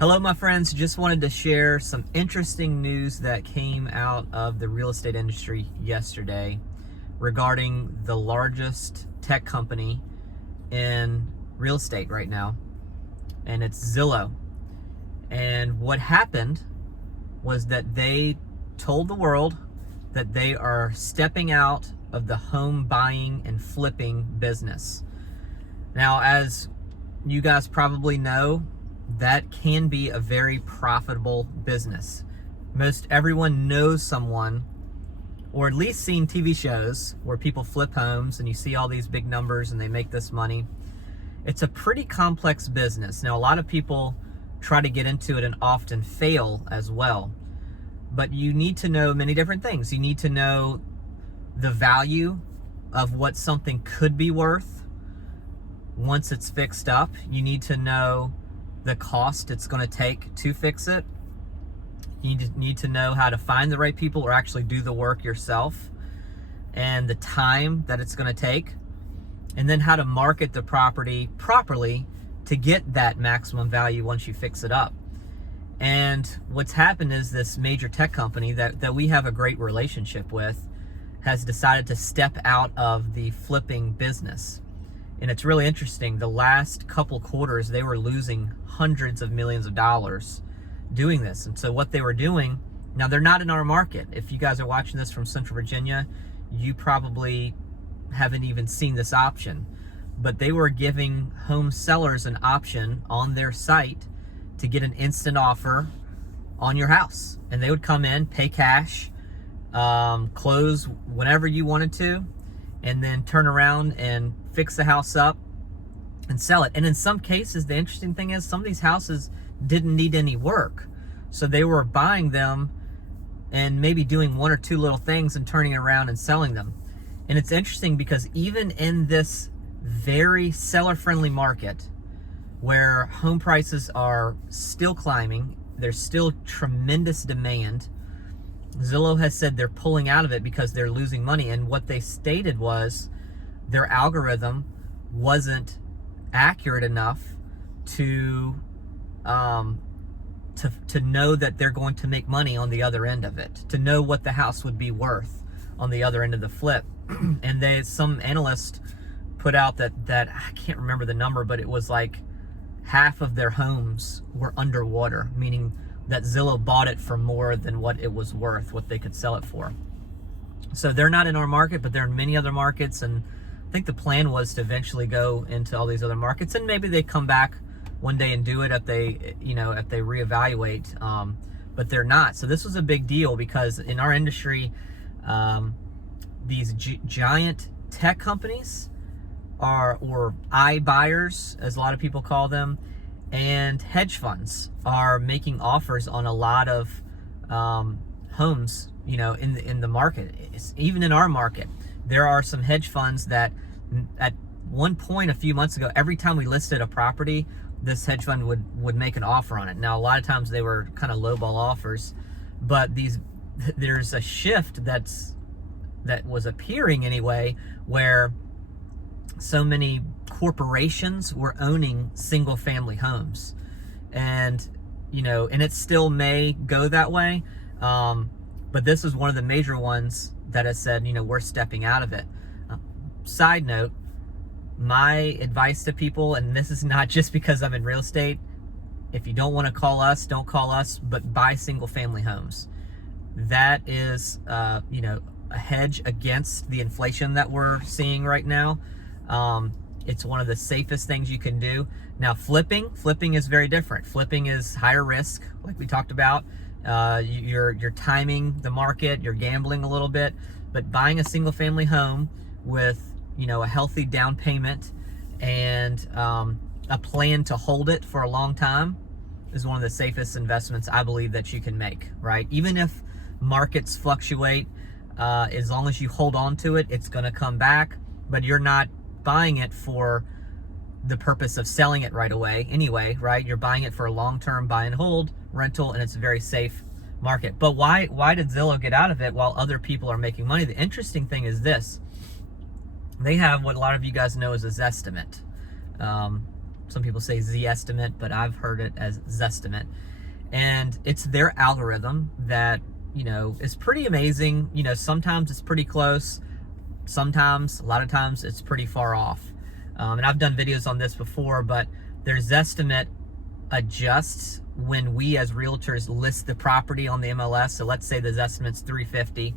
Hello, my friends. Just wanted to share some interesting news that came out of the real estate industry yesterday regarding the largest tech company in real estate right now, and it's Zillow. And what happened was that they told the world that they are stepping out of the home buying and flipping business. Now, as you guys probably know, that can be a very profitable business. Most everyone knows someone, or at least seen TV shows where people flip homes and you see all these big numbers and they make this money. It's a pretty complex business. Now, a lot of people try to get into it and often fail as well. But you need to know many different things. You need to know the value of what something could be worth once it's fixed up. You need to know the cost it's going to take to fix it. You need to know how to find the right people or actually do the work yourself, and the time that it's going to take, and then how to market the property properly to get that maximum value once you fix it up. And what's happened is this major tech company that we have a great relationship with has decided to step out of the flipping business. And it's really interesting. The last couple quarters, they were losing hundreds of millions of dollars doing this. And so what they were doing, now they're not in our market. If you guys are watching this from Central Virginia, you probably haven't even seen this option. But they were giving home sellers an option on their site to get an instant offer on your house. And they would come in, pay cash, close whenever you wanted to, and then turn around and fix the house up and sell it. And in some cases, the interesting thing is some of these houses didn't need any work. So they were buying them and maybe doing one or two little things and turning it around and selling them. And it's interesting because even in this very seller-friendly market where home prices are still climbing, there's still tremendous demand, Zillow has said they're pulling out of it because they're losing money. And what they stated was their algorithm wasn't accurate enough to know that they're going to make money on the other end of it, to know what the house would be worth on the other end of the flip. And some analyst put out that I can't remember the number, but it was like half of their homes were underwater, meaning that Zillow bought it for more than what it was worth, what they could sell it for. So they're not in our market, but they're in many other markets. And I think the plan was to eventually go into all these other markets, and maybe they come back one day and do it if they reevaluate. But they're not. So this was a big deal because in our industry, these giant tech companies or iBuyers, as a lot of people call them, and hedge funds are making offers on a lot of homes, in the market. Even in our market, there are some hedge funds that at one point a few months ago, every time we listed a property, this hedge fund would make an offer on it. Now, a lot of times they were kind of lowball offers, but there's a shift that was appearing anyway, where so many corporations were owning single family homes, and it still may go that way, but this is one of the major ones that has said, we're stepping out of it. Side note, my advice to people, and this is not just because I'm in real estate, if you don't want to call us, don't call us, but buy single family homes. That is a hedge against the inflation that we're seeing right now. It's one of the safest things you can do. Now, flipping is very different. Flipping is higher risk, like we talked about. You're timing the market, you're gambling a little bit, but buying a single family home with, a healthy down payment and a plan to hold it for a long time is one of the safest investments I believe that you can make, right? Even if markets fluctuate, as long as you hold on to it, it's going to come back, but you're not buying it for the purpose of selling it right away anyway, right? You're buying it for a long-term buy and hold rental, and it's a very safe market. But why did Zillow get out of it while other people are making money? The interesting thing is this: they have what a lot of you guys know as a Zestimate. Some people say Z-estimate, but I've heard it as Zestimate. And it's their algorithm that, you know, is pretty amazing. You know, sometimes it's pretty close. Sometimes, a lot of times, it's pretty far off. And I've done videos on this before, but their Zestimate adjusts when we as realtors list the property on the MLS. So let's say the Zestimate's $350,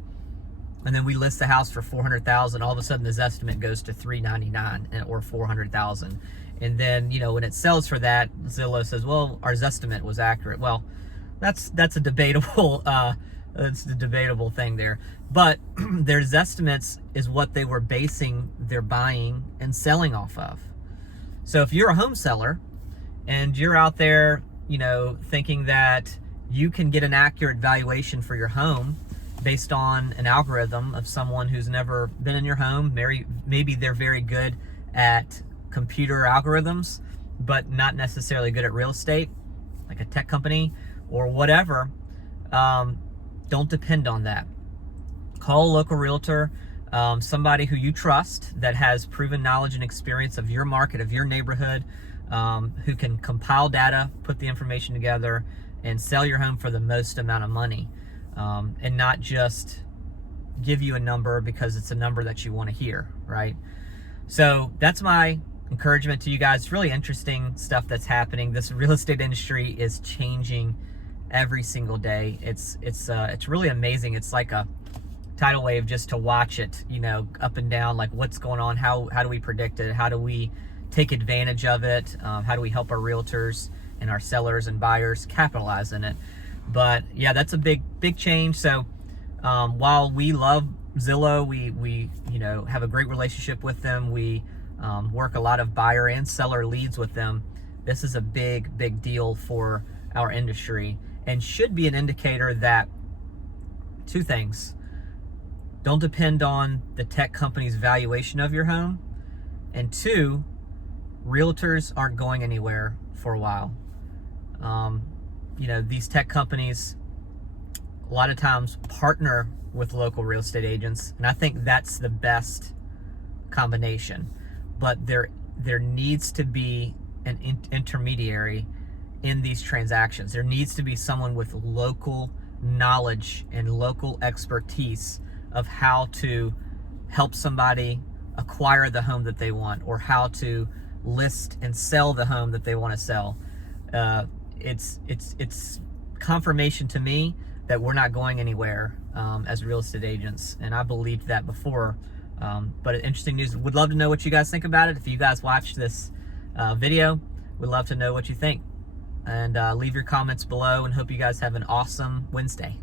and then we list the house for $400,000. All of a sudden, the Zestimate goes to $399 or $400,000. And then, you know, when it sells for that, Zillow says, well, our Zestimate was accurate. Well, that's a debatable that's the debatable thing there. But their Zestimates is what they were basing their buying and selling off of. So if you're a home seller and you're out there, you know, thinking that you can get an accurate valuation for your home based on an algorithm of someone who's never been in your home, maybe they're very good at computer algorithms, but not necessarily good at real estate, like a tech company or whatever, don't depend on that. Call a local realtor, somebody who you trust that has proven knowledge and experience of your market, of your neighborhood, who can compile data, put the information together, and sell your home for the most amount of money, and not just give you a number because it's a number that you want to hear, right? So that's my encouragement to you guys. It's really interesting stuff that's happening. This real estate industry is changing every single day. It's really amazing. It's like a tidal wave just to watch it, you know, up and down, like what's going on, how do we predict it, how do we take advantage of it, how do we help our realtors and our sellers and buyers capitalize in it. But yeah, that's a big change. So while we love Zillow, we you know, have a great relationship with them, we work a lot of buyer and seller leads with them, this is a big deal for our industry and should be an indicator that two things: don't depend on the tech company's valuation of your home, and two, realtors aren't going anywhere for a while. You know, these tech companies a lot of times partner with local real estate agents, and I think that's the best combination. But there needs to be an intermediary in these transactions. There needs to be someone with local knowledge and local expertise of how to help somebody acquire the home that they want, or how to list and sell the home that they want to sell. It's confirmation to me that we're not going anywhere as real estate agents, and I believed that before. But interesting news. Would love to know what you guys think about it. If you guys watched this video, we'd love to know what you think. And leave your comments below, and hope you guys have an awesome Wednesday.